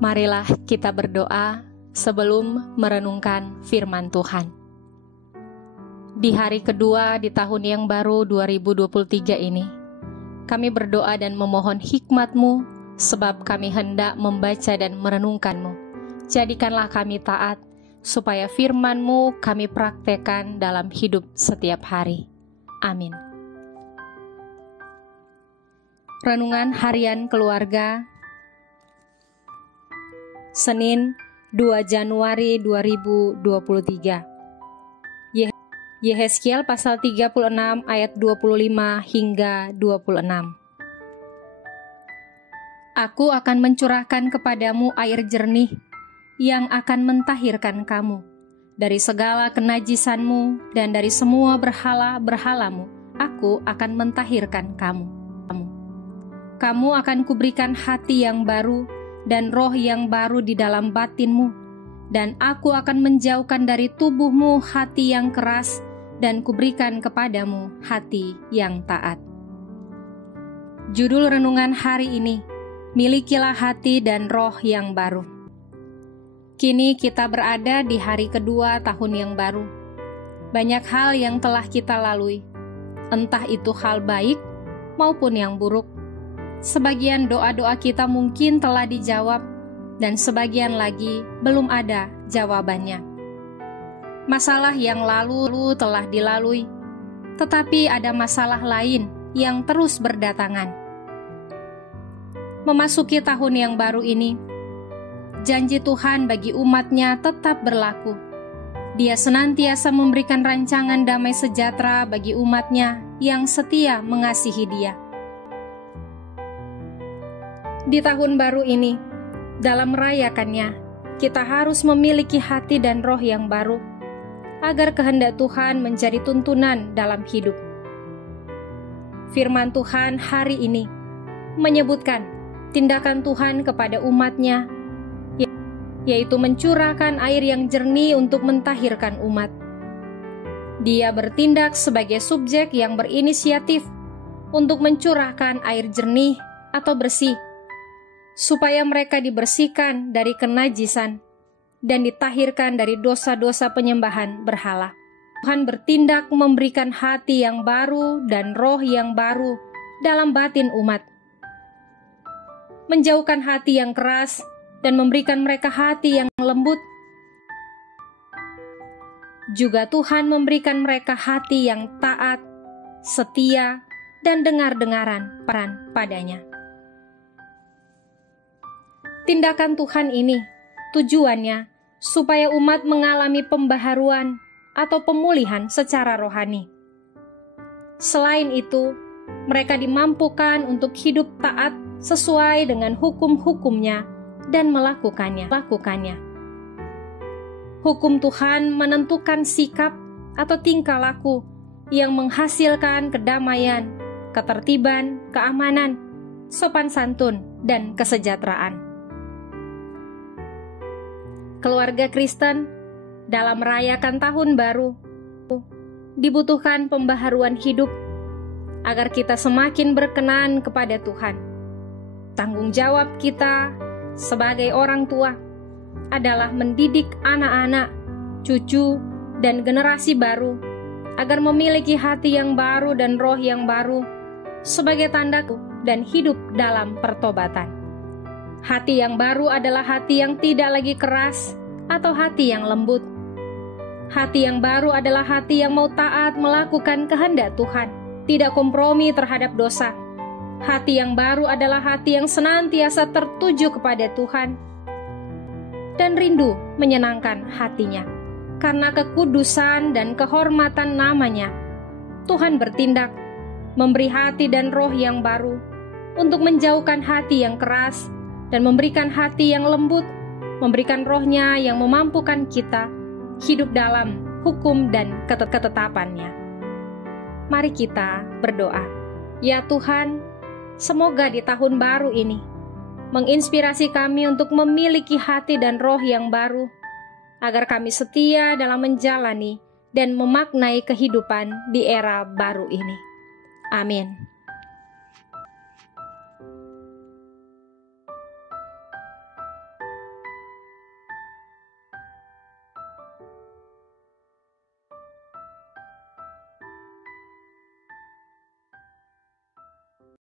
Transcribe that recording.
Marilah kita berdoa sebelum merenungkan firman Tuhan. Di hari kedua di tahun yang baru 2023 ini, kami berdoa dan memohon hikmat-Mu, sebab kami hendak membaca dan merenungkan-Mu. Jadikanlah kami taat, supaya firman-Mu kami praktekkan dalam hidup setiap hari. Amin. Renungan Harian Keluarga, Senin 2 Januari 2023. Yehezkiel pasal 36 ayat 25 hingga 26. Aku akan mencurahkan kepadamu air jernih yang akan mentahirkan kamu dari segala kenajisanmu dan dari semua berhala-berhalamu. Aku akan mentahirkan kamu. Kamu akan kuberikan hati yang baru dan roh yang baru di dalam batinmu, dan aku akan menjauhkan dari tubuhmu hati yang keras dan kuberikan kepadamu hati yang taat. Judul renungan hari ini, milikilah hati dan roh yang baru. Kini kita berada di hari kedua tahun yang baru. Banyak hal yang telah kita lalui, entah itu hal baik maupun yang buruk. Sebagian doa-doa kita mungkin telah dijawab, dan sebagian lagi belum ada jawabannya. Masalah yang lalu telah dilalui, tetapi ada masalah lain yang terus berdatangan. Memasuki tahun yang baru ini, janji Tuhan bagi umat-Nya tetap berlaku. Dia senantiasa memberikan rancangan damai sejahtera bagi umat-Nya yang setia mengasihi Dia. Di tahun baru ini, dalam merayakannya, kita harus memiliki hati dan roh yang baru, agar kehendak Tuhan menjadi tuntunan dalam hidup. Firman Tuhan hari ini menyebutkan tindakan Tuhan kepada umat-Nya, yaitu mencurahkan air yang jernih untuk mentahirkan umat. Dia bertindak sebagai subjek yang berinisiatif untuk mencurahkan air jernih atau bersih, supaya mereka dibersihkan dari kenajisan dan ditahirkan dari dosa-dosa penyembahan berhala. Tuhan bertindak memberikan hati yang baru dan roh yang baru dalam batin umat, menjauhkan hati yang keras dan memberikan mereka hati yang lembut. Juga Tuhan memberikan mereka hati yang taat, setia, dan dengar-dengaran padanya. Tindakan Tuhan ini tujuannya supaya umat mengalami pembaharuan atau pemulihan secara rohani. Selain itu, mereka dimampukan untuk hidup taat sesuai dengan hukum-hukumnya dan melakukannya. Hukum Tuhan menentukan sikap atau tingkah laku yang menghasilkan kedamaian, ketertiban, keamanan, sopan santun, dan kesejahteraan. Keluarga Kristen dalam merayakan tahun baru dibutuhkan pembaharuan hidup agar kita semakin berkenan kepada Tuhan. Tanggung jawab kita sebagai orang tua adalah mendidik anak-anak, cucu, dan generasi baru agar memiliki hati yang baru dan roh yang baru sebagai tanda dan hidup dalam pertobatan. Hati yang baru adalah hati yang tidak lagi keras atau hati yang lembut. Hati yang baru adalah hati yang mau taat melakukan kehendak Tuhan, tidak kompromi terhadap dosa. Hati yang baru adalah hati yang senantiasa tertuju kepada Tuhan dan rindu menyenangkan hatinya. Karena kekudusan dan kehormatan namanya, Tuhan bertindak, memberi hati dan roh yang baru untuk menjauhkan hati yang keras dan memberikan hati yang lembut, memberikan rohnya yang memampukan kita hidup dalam hukum dan ketetapannya. Mari kita berdoa. Ya Tuhan, semoga di tahun baru ini menginspirasi kami untuk memiliki hati dan roh yang baru, agar kami setia dalam menjalani dan memaknai kehidupan di era baru ini. Amin.